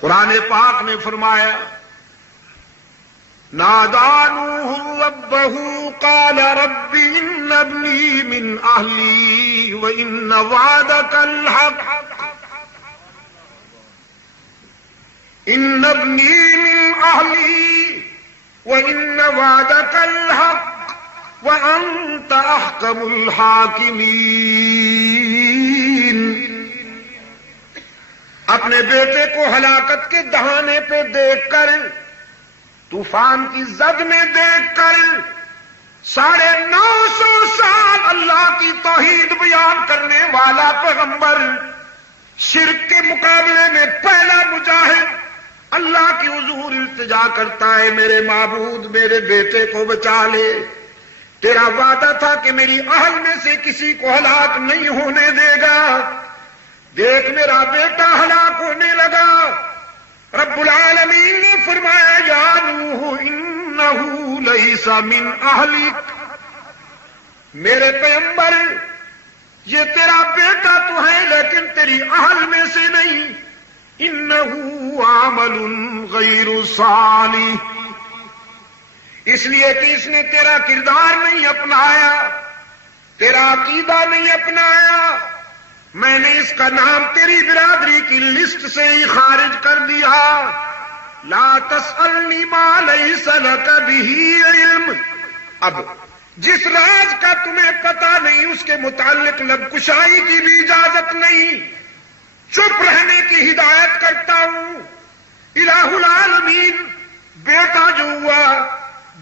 قرآن پاک نے فرمایا نادى نوح ربه قال رب إن ابني من أهلي وإن وعدك الحق إن ابني من أهلي وإن وعدك الحق وأنت أحكم الحاكمين. اپنے بیٹے کو ہلاکت کے دہانے پہ دیکھ کر، طوفان کی زد میں دیکھ کر 950 سال اللہ کی توحید بیان کرنے والا پیغمبر، شرک کے مقابلے میں پہلا مجاہد، اللہ کی حضور التجا کرتا ہے میرے معبود میرے بیٹے کو بچا لے، تیرا وعدہ تھا کہ میری اہل میں سے کسی کو ہلاک نہیں ہونے دے گا، دیکھ میرا بیٹا ہلاک ہونے لگا. رب العالمین نے فرمایا یا نوح انہ لیس من اہلک، میرے پیغمبر یہ تیرا بیٹا تو ہے لیکن تیری اہل میں سے نہیں، انہ عمل غیر صالح، اس لیے کہ اس نے تیرا کردار نہیں اپنایا، تیرا عقیدہ نہیں اپنایا، میں نے اس کا نام تیری برادری کی لسٹ سے ہی خارج کر دیا. لا تسألنی ما لیس لک بہ علم، اب جس راز کا تمہیں پتہ نہیں اس کے متعلق لب کشائی کی بھی اجازت نہیں، چپ رہنے کی ہدایت کرتا ہوں. الہ العالمین بیٹا جو ہوا،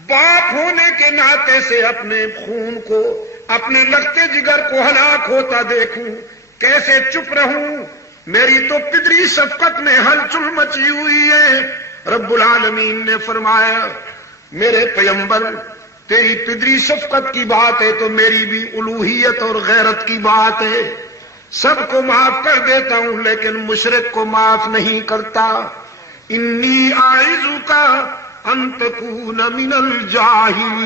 باپ ہونے کے ناطے سے اپنے خون کو اپنے لگتے جگر کو ہلاک ہوتا دیکھوں کیسے چپ رہوں؟ میری تو پدری شفقت میں ہلچل مچی ہوئی ہے. رب العالمین نے فرمایا میرے پیغمبر تیری پدری شفقت کی بات ہے تو میری بھی الوہیت اور غیرت کی بات ہے، سب کو معاف کر دیتا ہوں لیکن مشرک کو معاف نہیں کرتا. انی اعوذک ان تکون من الجاہلین،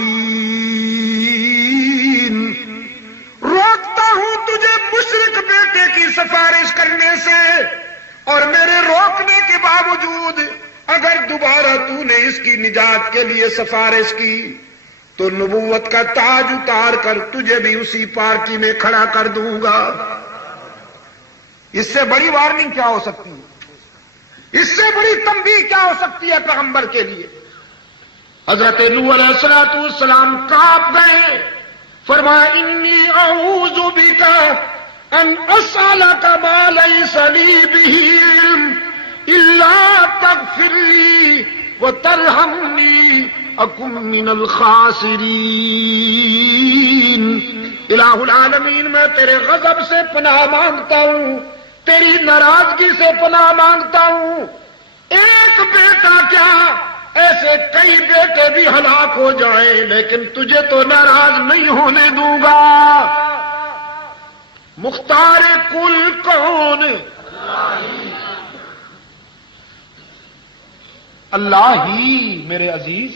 روکتا ہوں تجھے مشرک بیٹے کی سفارش کرنے سے، اور میرے روکنے کے باوجود اگر دوبارہ تو نے اس کی نجات کے لیے سفارش کی تو نبوت کا تاج اتار کر تجھے بھی اسی پارٹی میں کھڑا کر دوں گا. اس سے بڑی وارننگ کیا ہو سکتی ہے؟ اس سے بڑی تنبیہ کیا ہو سکتی ہے پیغمبر کے لیے؟ حضرت نوح علیہ السلام کانپ گئے، فرمایا انی اعوذ بک ان اسألک ما لیس لی بہ علم الا تغفر لی وترحمنی اکن من الخاسرین. الہ العالمین میں تیرے غضب سے پناہ مانگتا ہوں، تیری ناراضگی سے پناہ مانگتا ہوں. ایک بیٹا کیا ایسے کئی بیٹے بھی ہلاک ہو جائیں لیکن تجھے تو ناراض نہیں ہونے دوں گا. مختار کل کون؟ اللہ ہی میرے عزیز.